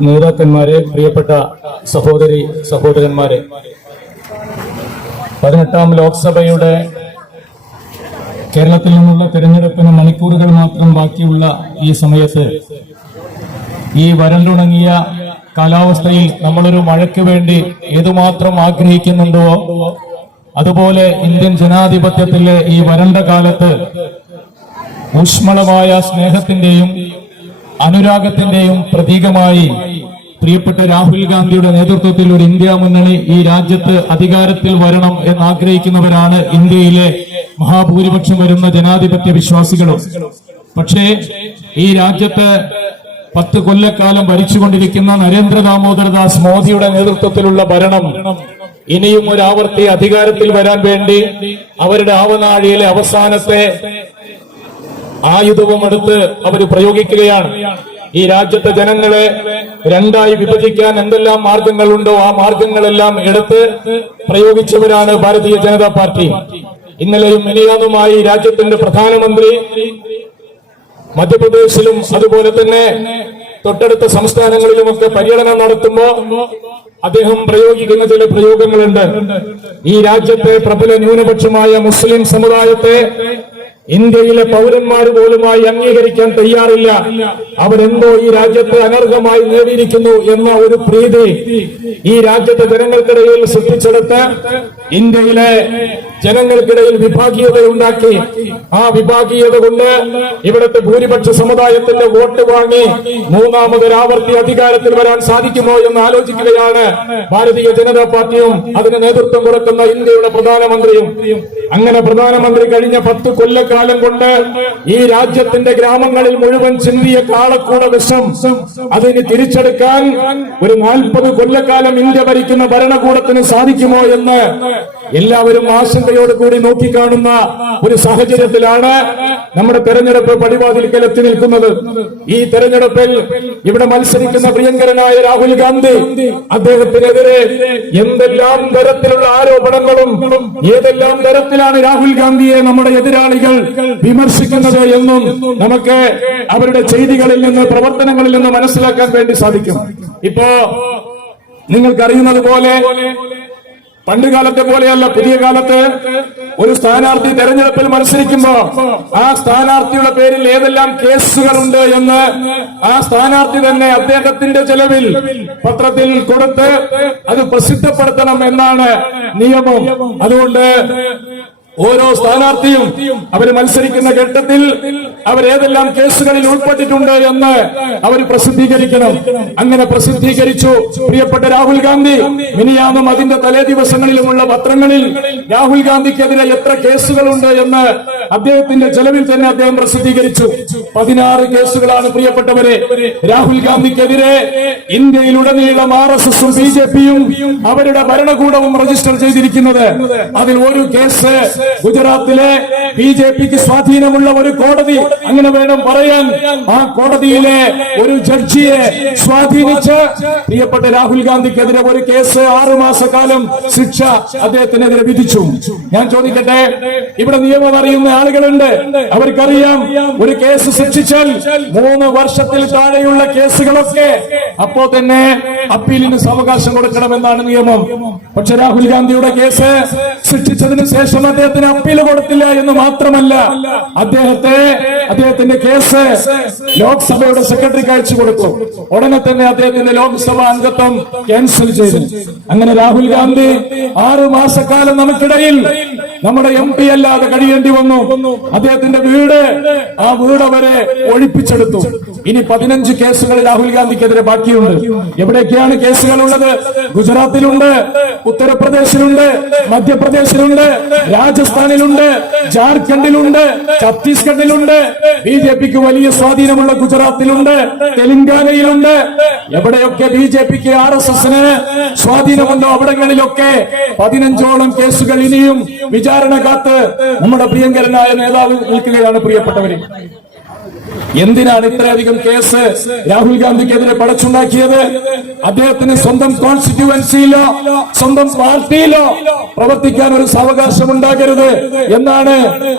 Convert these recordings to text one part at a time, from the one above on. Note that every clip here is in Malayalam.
നേതാക്കന്മാരെ പ്രിയപ്പെട്ട സഹോദരി സഹോദരന്മാരെ പതിനെട്ടാം ലോക്സഭയുടെ കേരളത്തിൽ നിന്നുള്ള തെരഞ്ഞെടുപ്പിന് മണിക്കൂറുകൾ മാത്രം ബാക്കിയുള്ള ഈ സമയത്ത് ഈ വരണ്ടുണങ്ങിയ കാലാവസ്ഥയിൽ നമ്മളൊരു മഴയ്ക്ക് വേണ്ടി ഏതുമാത്രം ആഗ്രഹിക്കുന്നുണ്ടോ അതുപോലെ ഇന്ത്യൻ ജനാധിപത്യത്തിലെ ഈ വരണ്ട കാലത്ത് ഊഷ്മളമായ സ്നേഹത്തിന്റെയും അനുരാഗത്തിന്റെയും പ്രതീകമായി പ്രിയപ്പെട്ട രാഹുൽ ഗാന്ധിയുടെ നേതൃത്വത്തിൽ ഒരു ഇന്ത്യ മുന്നണി ഈ രാജ്യത്ത് അധികാരത്തിൽ വരണം എന്ന് ആഗ്രഹിക്കുന്നവരാണ് ഇന്ത്യയിലെ മഹാഭൂരിപക്ഷം വരുന്ന ജനാധിപത്യ വിശ്വാസികളും. പക്ഷേ ഈ രാജ്യത്ത് പത്ത് കൊല്ലക്കാലം ഭരിച്ചുകൊണ്ടിരിക്കുന്ന നരേന്ദ്ര ദാമോദരദാസ് മോദിയുടെ നേതൃത്വത്തിലുള്ള ഭരണം ഇനിയും ഒരു ആവർത്തി അധികാരത്തിൽ വരാൻ വേണ്ടി അവരുടെ ആവനാഴിയിലെ അവസാനത്തെ ആയുധവും എടുത്ത് അവർ പ്രയോഗിക്കുകയാണ്. ഈ രാജ്യത്തെ ജനങ്ങളെ രണ്ടായി വിഭജിക്കാൻ എന്തെല്ലാം മാർഗങ്ങളുണ്ടോ ആ മാർഗങ്ങളെല്ലാം എടുത്ത് പ്രയോഗിച്ചവരാണ് ഭാരതീയ ജനതാ പാർട്ടി. ഇന്നലെയും മിനിയാതുമായി രാജ്യത്തിന്റെ പ്രധാനമന്ത്രി മധ്യപ്രദേശിലും അതുപോലെ തന്നെ തൊട്ടടുത്ത സംസ്ഥാനങ്ങളിലുമൊക്കെ പര്യടനം നടത്തുമ്പോൾ അദ്ദേഹം പ്രയോഗിക്കുന്ന ചില പ്രയോഗങ്ങളുണ്ട്. ഈ രാജ്യത്തെ പ്രബല ന്യൂനപക്ഷമായ മുസ്ലിം സമുദായത്തെ ഇന്ത്യയിലെ പൗരന്മാർ പോലുമായി അംഗീകരിക്കാൻ തയ്യാറില്ല. അവരെന്തോ ഈ രാജ്യത്തെ അനർഹമായി നേടിയിരിക്കുന്നു എന്ന ഒരു പ്രീതി ഈ രാജ്യത്തെ ജനങ്ങൾക്കിടയിൽ സൃഷ്ടിച്ചെടുത്ത് ഇന്ത്യയിലെ ജനങ്ങൾക്കിടയിൽ വിഭാഗീയത ഉണ്ടാക്കി. ആ വിഭാഗീയത കൊണ്ട് ഇവിടുത്തെ ഭൂരിപക്ഷ സമുദായത്തിന്റെ വോട്ട് വാങ്ങി മൂന്നാമതൊരാവർത്തി അധികാരത്തിൽ വരാൻ സാധിക്കുമോ എന്ന് ആലോചിക്കുകയാണ് ഭാരതീയ ജനതാ പാർട്ടിയും അതിന് നേതൃത്വം കൊടുക്കുന്ന ഇന്ത്യയുടെ പ്രധാനമന്ത്രിയും. അങ്ങനെ പ്രധാനമന്ത്രി കഴിഞ്ഞ പത്ത് കൊല്ലക്കാലം കൊണ്ട് ഈ രാജ്യത്തിന്റെ ഗ്രാമങ്ങളിൽ മുഴുവൻ ചിന്തിയ കാളക്കൂട വിഷം അതിന് തിരിച്ചെടുക്കാൻ ഒരു നാൽപ്പത് കൊല്ലക്കാലം ഇന്ത്യ ഭരിക്കുന്ന ഭരണകൂടത്തിന് സാധിക്കുമോ എന്ന് എല്ലാവരും ആശങ്കയോട് കൂടി നോക്കിക്കാണുന്ന ഒരു സാഹചര്യത്തിലാണ് നമ്മുടെ തെരഞ്ഞെടുപ്പ് പടിവാതിൽക്കൽ എത്തി നിൽക്കുന്നത്. ഈ തെരഞ്ഞെടുപ്പിൽ ഇവിടെ മത്സരിക്കുന്ന പ്രിയങ്കരനായ രാഹുൽ ഗാന്ധി അദ്ദേഹത്തിനെതിരെ എന്തെല്ലാം തരത്തിലുള്ള ആരോപണങ്ങളും ഏതെല്ലാം തരത്തിലാണ് രാഹുൽ ഗാന്ധിയെ നമ്മുടെ എതിരാളികൾ വിമർശിക്കുന്നത് എന്നും നമുക്ക് അവരുടെ ചെയ്തികളിൽ നിന്ന് പ്രവർത്തനങ്ങളിൽ നിന്ന് മനസ്സിലാക്കാൻ വേണ്ടി സാധിക്കും. ഇപ്പോ നിങ്ങൾക്കറിയുന്നത് പോലെ പണ്ട് കാലത്തെ പോലെയല്ല പുതിയ കാലത്ത് ഒരു സ്ഥാനാർത്ഥി തെരഞ്ഞെടുപ്പിൽ മത്സരിക്കുമ്പോ ആ സ്ഥാനാർത്ഥിയുടെ പേരിൽ ഏതെല്ലാം കേസുകളുണ്ട് എന്ന് ആ സ്ഥാനാർത്ഥി തന്നെ അദ്ദേഹത്തിന്റെ ചെലവിൽ പത്രത്തിൽ കൊടുത്ത് അത് പ്രസിദ്ധപ്പെടുത്തണം എന്നാണ് നിയമം. അതുകൊണ്ട് ഓരോ സ്ഥാനാർത്ഥിയും അവർ മത്സരിക്കുന്ന ഘട്ടത്തിൽ അവരേതെല്ലാം കേസുകളിൽ ഉൾപ്പെട്ടിട്ടുണ്ട് എന്ന് അവർ പ്രസിദ്ധീകരിക്കണം. അങ്ങനെ പ്രസിദ്ധീകരിച്ചു. പ്രിയപ്പെട്ട രാഹുൽ ഗാന്ധി മിനിയാന്നും അതിന്റെ തലേ ദിവസങ്ങളിലുമുള്ള പത്രങ്ങളിൽ രാഹുൽ ഗാന്ധിക്കെതിരെ എത്ര കേസുകളുണ്ട് എന്ന് അദ്ദേഹത്തിന്റെ ചെലവിൽ തന്നെ അദ്ദേഹം പ്രസിദ്ധീകരിച്ചു. പതിനാറ് കേസുകളാണ് പ്രിയപ്പെട്ടവരെ. രാഹുൽ ഗാന്ധിക്കെതിരെ ഇന്ത്യയിലുടനീളം ആർ എസ് എസും ബി ജെ പിയും അവരുടെ ഭരണകൂടവും രജിസ്റ്റർ ചെയ്തിരിക്കുന്നത്. അതിൽ ഒരു കേസ് ഗുജറാത്തിലെ ബി ജെ പിക്ക് സ്വാധീനമുള്ള ഒരു കോടതി അങ്ങനെ വേണം പറയാൻ. ആ കോടതിയിലെ ഒരു ജഡ്ജിയെ സ്വാധീനിച്ച് പ്രിയപ്പെട്ട രാഹുൽ ഗാന്ധിക്കെതിരെ ഒരു കേസ് ആറു മാസക്കാലം ശിക്ഷ അദ്ദേഹത്തിനെതിരെ വിധിച്ചു. ഞാൻ ചോദിക്കട്ടെ ഇവിടെ നിയമം അറിയുന്ന ആളുകളുണ്ട്. അവർക്കറിയാം ഒരു കേസ് ശിക്ഷിച്ചാൽ മൂന്ന് വർഷത്തിൽ താഴെയുള്ള കേസുകളൊക്കെ അപ്പോ തന്നെ അപ്പീലിന് സാവകാശം കൊടുക്കണമെന്നാണ് നിയമം. പക്ഷെ രാഹുൽ ഗാന്ധിയുടെ കേസ് ശിക്ഷിച്ചതിന് ശേഷം അദ്ദേഹത്തിന് അപ്പീൽ കൊടുത്തില്ല എന്ന് മാത്രമല്ല അദ്ദേഹത്തെ അദ്ദേഹത്തിന്റെ കേസ് ലോക്സഭയുടെ സെക്രട്ടറിക്ക് അയച്ചു കൊടുത്തു. ഉടനെ തന്നെ അദ്ദേഹത്തിന്റെ ലോക്സഭാ അംഗത്വം ക്യാൻസൽ ചെയ്തു. അങ്ങനെ രാഹുൽ ഗാന്ധി ആറു മാസക്കാലം നമുക്കിടയിൽ നമ്മുടെ എം പി അല്ലാതെ കഴിയേണ്ടി വന്നു. അദ്ദേഹത്തിന്റെ വീട് ആ വീട് അവരെ ഒഴിപ്പിച്ചെടുത്തു. ഇനി പതിനഞ്ച് കേസുകൾ രാഹുൽ ഗാന്ധിക്കെതിരെ ബാക്കിയുണ്ട്. എവിടെയൊക്കെയാണ് കേസുകൾ ഉള്ളത് ഗുജറാത്തിലുണ്ട് ഉത്തർപ്രദേശിലുണ്ട് മധ്യപ്രദേശിലുണ്ട് രാജസ്ഥാനിലുണ്ട് ജാർഖണ്ഡിലുണ്ട് ഛത്തീസ്ഗഡിലുണ്ട് ബി ജെ പിക്ക് വലിയ സ്വാധീനമുള്ള ഗുജറാത്തിലുണ്ട് തെലങ്കാനയിലുണ്ട്. എവിടെയൊക്കെ ബി ജെ പിക്ക് ആർ എസ് എസിന് സ്വാധീനമുണ്ടോ അവിടങ്ങളിലൊക്കെ? പതിനഞ്ചോളം കേസുകൾ ഇനിയും വിചാരണ കാത്ത് നമ്മുടെ പ്രിയങ്കരനായ നേതാവ് നിൽക്കുകയാണ് പ്രിയപ്പെട്ടവര്. എന്തിനാണ് ഇത്രയധികം കേസ് രാഹുൽ ഗാന്ധിക്കെതിരെ പടച്ചുണ്ടാക്കിയത്? അദ്ദേഹത്തിന് സ്വന്തം കോൺസ്റ്റിറ്റ്യുവൻസിയിലോ സ്വന്തം പാർട്ടിയിലോ പ്രവർത്തിക്കാൻ ഒരു സാവകാശം ഉണ്ടാകരുത് എന്നാണ്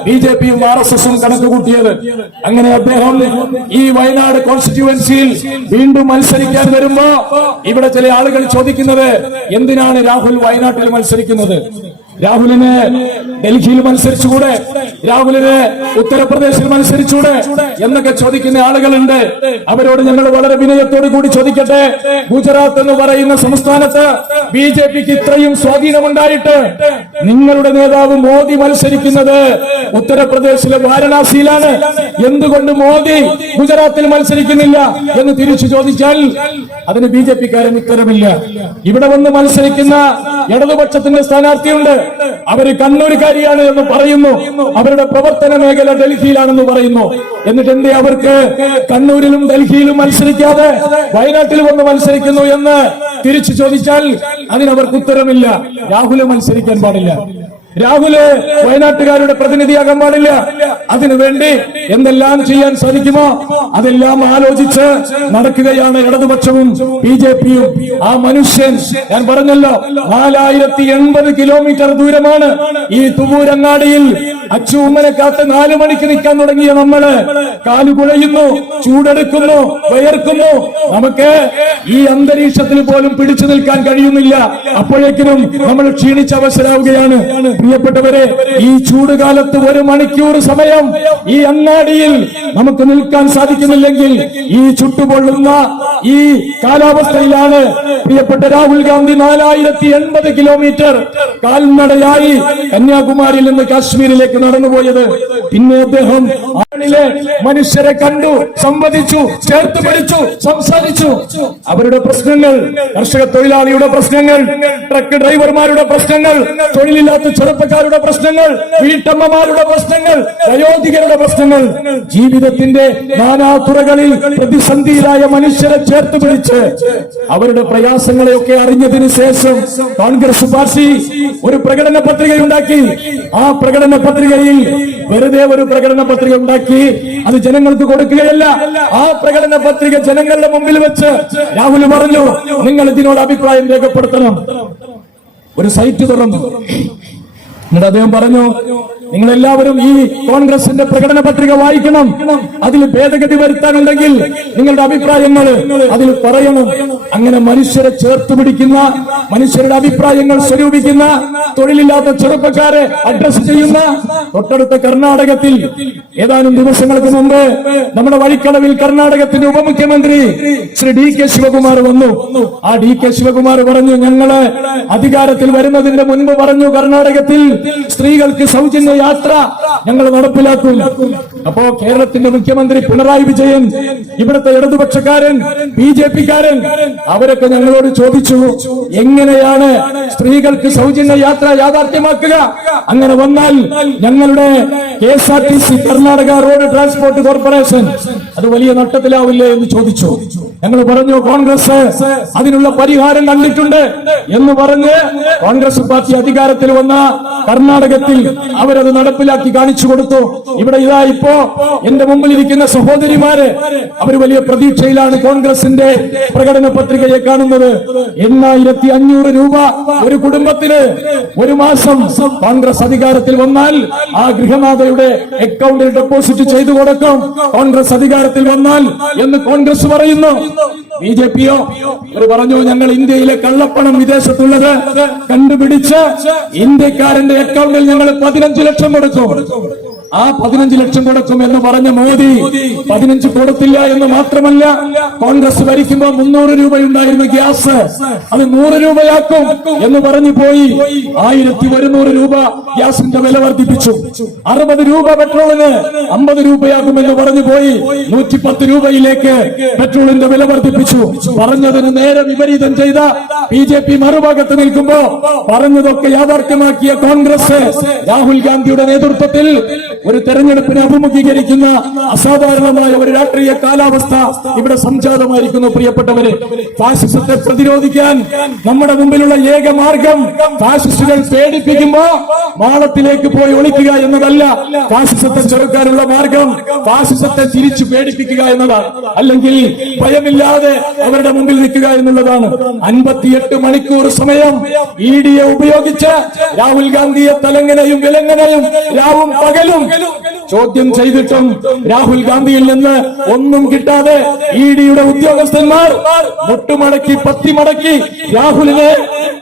ബി ജെ പിയും ആർ എസ് എസും കണക്ക് കൂട്ടിയത് അങ്ങനെ അദ്ദേഹം ഈ വയനാട് കോൺസ്റ്റിറ്റ്യുവൻസിയിൽ വീണ്ടും മത്സരിക്കാൻ വരുമ്പോ ഇവിടെ ചില ആളുകൾ ചോദിക്കുന്നത് എന്തിനാണ് രാഹുൽ വയനാട്ടിൽ മത്സരിക്കുന്നത്? രാഹുലിന് ഡൽഹിയിൽ മത്സരിച്ചുകൂടെ? രാഹുലിന് ഉത്തർപ്രദേശിൽ മത്സരിച്ചൂടെ എന്നൊക്കെ ചോദിക്കുന്ന ആളുകളുണ്ട്. അവരോട് ഞങ്ങൾ വളരെ വിനയത്തോടു കൂടി ചോദിക്കട്ടെ? ഗുജറാത്ത് എന്ന് പറയുന്ന സംസ്ഥാനത്ത് ബി ജെ പിക്ക് ഇത്രയും സ്വാധീനമുണ്ടായിട്ട് നിങ്ങളുടെ നേതാവ് മോദി മത്സരിക്കുന്നത് ഉത്തർപ്രദേശിലെ വാരണാസിയിലാണ്. എന്തുകൊണ്ട് മോദി ഗുജറാത്തിൽ മത്സരിക്കുന്നില്ല എന്ന് തിരിച്ചു ചോദിച്ചാൽ അതിന് ബി ജെ പിക്കാരൻ ഉത്തരമില്ല ഇവിടെ വന്ന് മത്സരിക്കുന്ന ഇടതുപക്ഷത്തിന്റെ സ്ഥാനാർത്ഥിയുണ്ട്. അവർ കണ്ണൂരുകാരിയാണ് എന്ന് പറയുന്നു. അവരുടെ പ്രവർത്തന മേഖല ഡൽഹിയിലാണെന്ന് പറയുന്നു. എന്നിട്ട് എന്തേ അവർക്ക്? കണ്ണൂരിലും ഡൽഹിയിലും മത്സരിക്കാതെ വയനാട്ടിൽ വന്ന് മത്സരിക്കുന്നു എന്ന് തിരിച്ചു ചോദിച്ചാൽ അതിനവർക്ക് ഉത്തരമില്ല. രാഹുൽ മത്സരിക്കാൻ പാടില്ല. രാഹുൽ വയനാട്ടുകാരുടെ പ്രതിനിധിയാകാൻ പാടില്ല. അതിനുവേണ്ടി എന്തെല്ലാം ചെയ്യാൻ സാധിക്കുമോ അതെല്ലാം ആലോചിച്ച് നടക്കുകയാണ് ഇടതുപക്ഷവും ബി ജെ പിയും. ആ മനുഷ്യൻ ഞാൻ പറഞ്ഞല്ലോ നാലായിരത്തി എൺപത് കിലോമീറ്റർ ദൂരമാണ് ഈ തുമൂരങ്ങാടിയിൽ അച്ചൂമ്മനെ കാത്ത് നാലു മണിക്ക് നിൽക്കാൻ തുടങ്ങിയ നമ്മൾ. കാലു കുഴയുന്നു ചൂടെടുക്കുന്നു വയർക്കുന്നു. നമുക്ക് ഈ അന്തരീക്ഷത്തിൽ പോലും പിടിച്ചു നിൽക്കാൻ കഴിയുന്നില്ല. അപ്പോഴേക്കിനും നമ്മൾ ക്ഷീണിച്ച അവസരാവുകയാണ് പ്രിയപ്പെട്ടവരെ ഈ ചൂടുകാലത്ത് ഒരു മണിക്കൂർ സമയം ഈ അങ്ങാടിയിൽ നമുക്ക് നിൽക്കാൻ സാധിക്കുന്നില്ലെങ്കിൽ ഈ ചുട്ടുപൊള്ളുന്ന ഈ കാലാവസ്ഥയിലാണ് പ്രിയപ്പെട്ട രാഹുൽ ഗാന്ധി നാലായിരത്തി എൺപത് കിലോമീറ്റർ കാൽനടയായി കന്യാകുമാരിയിൽ നിന്ന് കാശ്മീരിലേക്ക് നടന്നുപോയത്. പിന്നെ അദ്ദേഹം മനുഷ്യരെ കണ്ടു സംവദിച്ചു ചേർത്ത് പിടിച്ചു സംസാരിച്ചു. അവരുടെ പ്രശ്നങ്ങൾ കർഷക തൊഴിലാളിയുടെ പ്രശ്നങ്ങൾ ട്രക്ക് ഡ്രൈവർമാരുടെ പ്രശ്നങ്ങൾ തൊഴിലില്ലാത്ത ചെറുപ്പക്കാരുടെ പ്രശ്നങ്ങൾ വീട്ടമ്മമാരുടെ പ്രശ്നങ്ങൾ വയോധികരുടെ പ്രശ്നങ്ങൾ. ജീവിതത്തിന്റെ നാനാതുറകളിൽ പ്രതിസന്ധിയിലായ മനുഷ്യരെ ചേർത്ത് പിടിച്ച് അവരുടെ പ്രയാസങ്ങളെയൊക്കെ അറിഞ്ഞതിന് ശേഷം കോൺഗ്രസ് പാർട്ടി ഒരു പ്രകടന പത്രികയുണ്ടാക്കി ആ പ്രകടന പത്രികയിൽ വെറുതെ ഒരു പ്രകടന പത്രിക ഉണ്ടാക്കി. അത് ജനങ്ങൾക്ക് കൊടുക്കുകയല്ല. ആ പ്രകടന പത്രിക ജനങ്ങളുടെ മുമ്പിൽ വെച്ച് രാഹുൽ പറഞ്ഞു നിങ്ങൾ ഇതിനോട് അഭിപ്രായം രേഖപ്പെടുത്തണം. ഒരു സൈറ്റ് തുറന്നു. എന്നിട്ട് അദ്ദേഹം പറഞ്ഞു നിങ്ങൾ എല്ലാവരും ഈ കോൺഗ്രസിന്റെ പ്രകടന പത്രിക വായിക്കണം. അതിൽ ഭേദഗതി വരുത്താനുണ്ടെങ്കിൽ നിങ്ങളുടെ അഭിപ്രായങ്ങൾ അതിൽ പറയണം. അങ്ങനെ മനുഷ്യരെ ചേർത്ത് പിടിക്കുന്ന മനുഷ്യരുടെ അഭിപ്രായങ്ങൾ സ്വരൂപിക്കുന്ന തൊഴിലില്ലാത്ത ചെറുപ്പക്കാരെ അഡ്രസ് ചെയ്യുന്ന തൊട്ടടുത്ത കർണാടകത്തിൽ ഏതാനും ദിവസങ്ങൾക്ക് മുമ്പ് നമ്മുടെ വഴിക്കടവിൽ കർണാടകത്തിന്റെ ഉപമുഖ്യമന്ത്രി ശ്രീ ഡി കെ ശിവകുമാർ വന്നു. ആ ഡി കെ ശിവകുമാർ പറഞ്ഞു ഞങ്ങൾ അധികാരത്തിൽ വരുന്നതിന്റെ മുൻപ് പറഞ്ഞു കർണാടകത്തിൽ സ്ത്രീകൾക്ക് സൗജന്യ യാത്ര ഞങ്ങൾ നടപ്പിലാക്കും. അപ്പോ കേരളത്തിന്റെ മുഖ്യമന്ത്രി പിണറായി വിജയൻ ഇവിടുത്തെ ഇടതുപക്ഷക്കാരൻ ബി ജെ പിക്കാരൻ അവരൊക്കെ ഞങ്ങളോട് ചോദിച്ചു എങ്ങനെയാണ് സ്ത്രീകൾക്ക് സൗജന്യ യാത്ര യാഥാർത്ഥ്യമാക്കുക? അങ്ങനെ വന്നാൽ ഞങ്ങളുടെ K S R T C Karnataka road transport corporation അത് വലിയ നട്ടത്തിലാവില്ലേ എന്ന് ചോദിച്ചു. ഞങ്ങൾ പറഞ്ഞു കോൺഗ്രസ് അതിനുള്ള പരിഹാരം കണ്ടിട്ടുണ്ട്. എന്ന് പറഞ്ഞ് കോൺഗ്രസ് പാർട്ടി അധികാരത്തിൽ വന്ന കർണാടകത്തിൽ അവരത് നടപ്പിലാക്കി കാണിച്ചു കൊടുത്തു. ഇവിടെ ഇതാ ഇപ്പോ എന്റെ മുമ്പിൽ ഇരിക്കുന്ന സഹോദരിമാര് അവർ വലിയ പ്രതീക്ഷയിലാണ് കോൺഗ്രസിന്റെ പ്രകടന പത്രികയെ കാണുന്നത്. എണ്ണായിരത്തി അഞ്ഞൂറ് രൂപ ഒരു കുടുംബത്തിന് ഒരു മാസം കോൺഗ്രസ് അധികാരത്തിൽ വന്നാൽ ആ ഗൃഹനാഥയുടെ അക്കൗണ്ടിൽ ഡെപ്പോസിറ്റ് ചെയ്തു കൊടുക്കും. കോൺഗ്രസ് അധികാരത്തിൽ വന്നാൽ എന്ന് കോൺഗ്രസ് പറയുന്നു. B J പിയോ? അവർ പറഞ്ഞു ഞങ്ങൾ ഇന്ത്യയിലെ കള്ളപ്പണം വിദേശത്തുള്ളത് കണ്ടുപിടിച്ച് ഇന്ത്യക്കാരന്റെ അക്കൗണ്ടിൽ ഞങ്ങൾ പതിനഞ്ച് ലക്ഷം കൊടുക്കും ആ പതിനഞ്ച് ലക്ഷം കൊടുക്കും എന്ന് പറഞ്ഞ മോദി പതിനഞ്ച് കൊടുത്തില്ല എന്ന് മാത്രമല്ല കോൺഗ്രസ് ഭരിക്കുമ്പോൾ മുന്നൂറ് രൂപയുണ്ടായിരുന്ന ഗ്യാസ് അത് നൂറ് രൂപയാക്കും എന്ന് പറഞ്ഞു പോയി. ആയിരത്തി ഒരുന്നൂറ് രൂപ ഗ്യാസിന്റെ വില വർദ്ധിപ്പിച്ചു. അറുപത് രൂപ പെട്രോളിന് അമ്പത് രൂപയാക്കുമെന്ന് പറഞ്ഞു പോയി. നൂറ്റി പത്ത് രൂപയിലേക്ക് പെട്രോളിന്റെ വില വർദ്ധിപ്പിച്ചു. പറഞ്ഞതിന് നേരെ വിപരീതം ചെയ്ത ബി ജെ പി മറുഭാഗത്ത് നിൽക്കുമ്പോ പറഞ്ഞതൊക്കെ യാഥാർത്ഥ്യമാക്കിയ കോൺഗ്രസ് രാഹുൽ ഗാന്ധിയുടെ നേതൃത്വത്തിൽ ഒരു തെരഞ്ഞെടുപ്പിനെ അഭിമുഖീകരിക്കുന്ന അസാധാരണമായ ഒരു രാഷ്ട്രീയ കാലാവസ്ഥ ഇവിടെ സംജാതമായിരിക്കുന്നു പ്രിയപ്പെട്ടവരെ. ഫാസിസത്തെ പ്രതിരോധിക്കാൻ നമ്മുടെ മുമ്പിലുള്ള ഏക മാർഗം ഫാസിസ്റ്റുകൾ പേടിപ്പിക്കുമ്പോ മാളത്തിലേക്ക് പോയി ഒളിക്കുക എന്നതല്ല. ഫാസിസത്തെ ചെറുക്കാനുള്ള മാർഗം ഫാസിസത്തെ തിരിച്ചു പേടിപ്പിക്കുക എന്നതാണ് അല്ലെങ്കിൽ ഭയമില്ലാതെ അവരുടെ മുമ്പിൽ നിൽക്കുക എന്നുള്ളതാണ്. അൻപത്തിയെട്ട് മണിക്കൂർ സമയം ഇ ഡിയെ ഉപയോഗിച്ച് രാഹുൽ ഗാന്ധിയെ തലങ്ങനെയും വിലങ്ങനെയും രാവും പകലും Bueno, ചോദ്യം ചെയ്തിട്ടും രാഹുൽ ഗാന്ധിയിൽ നിന്ന് ഒന്നും കിട്ടാതെ ഇ ഡിയുടെ ഉദ്യോഗസ്ഥന്മാർ മുട്ടുമടക്കി പത്തിമടക്കി രാഹുലിനെ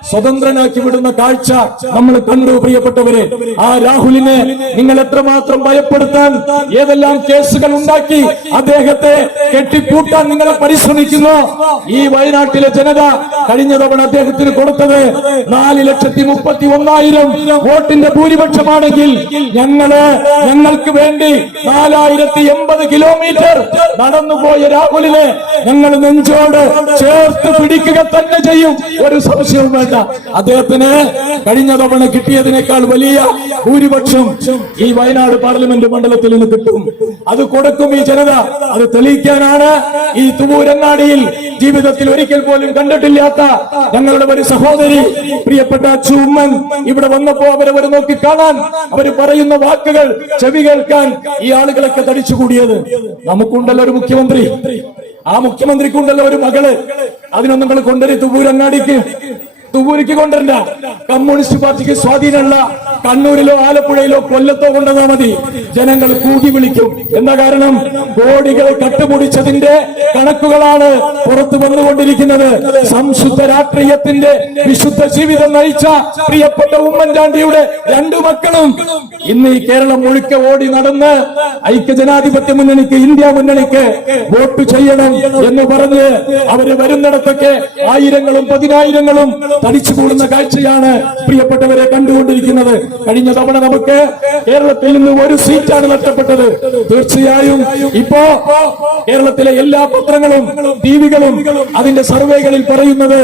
സ്വതന്ത്രനാക്കി വിടുന്ന കാഴ്ച നമ്മൾ കണ്ടു പ്രിയപ്പെട്ടവരെ. ആ രാഹുലിനെ നിങ്ങൾ എത്രമാത്രം ഭയപ്പെടുത്താൻ ഏതെല്ലാം കേസുകൾ ഉണ്ടാക്കി അദ്ദേഹത്തെ കെട്ടിപ്പൂട്ടാൻ നിങ്ങൾ പരിശ്രമിക്കുന്നു? ഈ വയനാട്ടിലെ ജനത കഴിഞ്ഞ തവണ അദ്ദേഹത്തിന് കൊടുത്തത് നാല് ലക്ഷത്തി മുപ്പത്തി ഒന്നായിരം വോട്ടിന്റെ ഭൂരിപക്ഷമാണെങ്കിൽ ഞങ്ങൾ ഞങ്ങൾക്ക് വേണ്ടി നാലായിരത്തി എൺപത് കിലോമീറ്റർ നടന്നുപോയ രാഹുലിനെ ഞങ്ങൾ നെഞ്ചോട് ചേർത്ത് പിടിക്കുക തന്നെ ചെയ്യും. ഒരു സംശയവും വേണ്ട. അദ്ദേഹത്തിന് കഴിഞ്ഞ തവണ കിട്ടിയതിനേക്കാൾ വലിയ ഭൂരിപക്ഷം ഈ വയനാട് പാർലമെന്റ് മണ്ഡലത്തിൽ നിന്ന് കിട്ടും. അത് കൊടുക്കും ഈ ജനത. അത് തെളിയിക്കാനാണ് ഈ തുമൂരങ്ങാടിയിൽ ജീവിതത്തിൽ ഒരിക്കൽ പോലും കണ്ടിട്ടില്ലാത്ത ഞങ്ങളുടെ ഒരു സഹോദരി പ്രിയപ്പെട്ട അച്ചു ഉമ്മൻ. ഇവിടെ വന്നപ്പോ അവരെ നോക്കി കാണാൻ. അവർ പറയുന്ന വാക്കുകൾ ചെവി കേൾക്കാൻ ഈ ആളുകളൊക്കെ തടിച്ചുകൂടിയത് നമുക്കുണ്ടല്ലോ ഒരു മുഖ്യമന്ത്രി. ആ മുഖ്യമന്ത്രിക്കുണ്ടല്ലോ ഒരു മകൾ. അതിനൊന്നും നിങ്ങൾ കൊണ്ടുവരും തുവൂരങ്ങാടിക്ക് തുവൂരിക്ക് കൊണ്ടുവരണ്ട കമ്മ്യൂണിസ്റ്റ് പാർട്ടിക്ക് സ്വാധീനമുള്ള കണ്ണൂരിലോ ആലപ്പുഴയിലോ കൊല്ലത്തോ കൊണ്ടുവന്നാൽ മതി. ജനങ്ങൾ കൂകി വിളിക്കും. എന്ന കാരണം കോടികൾ കട്ടുപൊടിച്ചതിന്റെ കണക്കുകളാണ് പുറത്തു വന്നുകൊണ്ടിരിക്കുന്നത്. സംശുദ്ധ രാഷ്ട്രീയത്തിന്റെ വിശുദ്ധ ജീവിതം നയിച്ച പ്രിയപ്പെട്ട ഉമ്മൻചാണ്ടിയുടെ രണ്ടു മക്കളും ഇന്ന് ഈ കേരളം ഒഴുക്ക ഓടി നടന്ന് ഐക്യജനാധിപത്യ മുന്നണിക്ക് ഇന്ത്യ മുന്നണിക്ക് വോട്ട് ചെയ്യണം എന്ന് പറഞ്ഞ് അവർ വരുന്നിടത്തൊക്കെ ആയിരങ്ങളും പതിനായിരങ്ങളും തടിച്ചു കൂടുന്ന കാഴ്ചയാണ് പ്രിയപ്പെട്ടവരെ കണ്ടുകൊണ്ടിരിക്കുന്നത്. കഴിഞ്ഞ തവണ നമുക്ക് കേരളത്തിൽ നിന്ന് ഒരു സീറ്റാണ് നഷ്ടപ്പെട്ടത്. തീർച്ചയായും ഇപ്പോ കേരളത്തിലെ എല്ലാ പത്രങ്ങളും ടിവികളും അതിന്റെ സർവേകളിൽ പറയുന്നത്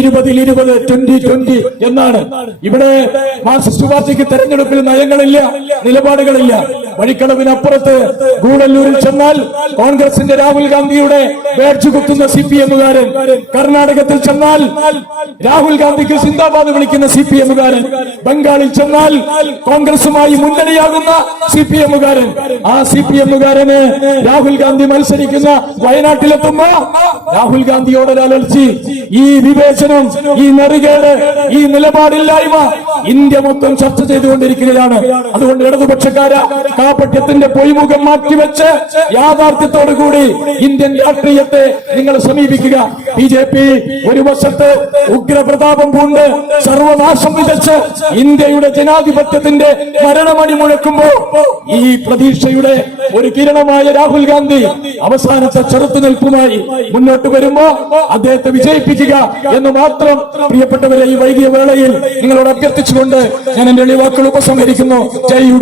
ഇരുപതിൽ ഇരുപത് ട്വന്റി ട്വന്റി എന്നാണ്. ഇവിടെ മാർക്സിസ്റ്റ് പാർട്ടിക്ക് തെരഞ്ഞെടുപ്പിൽ നയങ്ങളില്ല നിലപാടുകളില്ല. വഴിക്കടവിനപ്പുറത്ത് ഗൂഡല്ലൂരിൽ ചെന്നാൽ കോൺഗ്രസിന്റെ രാഹുൽ ഗാന്ധിയുടെ വേർച്ചു കുത്തുന്ന സി പി എമ്മുകാരൻ കർണാടകത്തിൽ ചെന്നാൽ രാഹുൽ ഗാന്ധിക്ക് സിന്ദാബാദ് വിളിക്കുന്ന സി പി എമ്മുകാരൻ ബംഗാളിൽ ചെന്നാൽ കോൺഗ്രസുമായി മുന്നണിയാകുന്ന സി പി എമ്മുകാരൻ. ആ സി പി എമ്മുകാരന് രാഹുൽ ഗാന്ധി മത്സരിക്കുന്ന വയനാട്ടിലെത്തുമ്പോ രാഹുൽ ഗാന്ധിയോട് അലർച്ചി. ഈ വിവേചനം ഈ നെറുകേട് ഈ നിലപാടില്ലായ്മ ഇന്ത്യ മൊത്തം ചർച്ച ചെയ്തുകൊണ്ടിരിക്കുകയാണ്. അതുകൊണ്ട് ഇടതുപക്ഷക്കാര കാപട്യത്തിന്റെ പൊയ്മുഖം മാറ്റിവെച്ച് യാഥാർത്ഥ്യത്തോടുകൂടി ഇന്ത്യൻ രാഷ്ട്രീയത്തെ നിങ്ങൾ സമീപിക്കുക. ബി ജെ പി ഒരു വശത്ത് ഉഗ്രപ്രതാപം പൂണ്ട് സർവനാശം വിതച്ച് ഇന്ത്യയുടെ ജനാധിപത്യത്തിന്റെ മരണമണി മുഴക്കുമ്പോൾ ഈ പ്രതീക്ഷയുടെ ഒരു കിരണമായ രാഹുൽ ഗാന്ധി അവസാനത്തെ ചെറുത്തുനിൽപ്പുമായി മുന്നോട്ട് വരുമ്പോ അദ്ദേഹത്തെ വിജയിപ്പിക്കുക എന്ന് മാത്രം പ്രിയപ്പെട്ടവരെ ഈ വൈകിയ വേളയിൽ നിങ്ങളോട് അഭ്യർത്ഥിച്ചുകൊണ്ട് ഞാൻ എന്റെ വാക്കുകൾ ഉപസംഹരിക്കുന്നു. ജയ് യു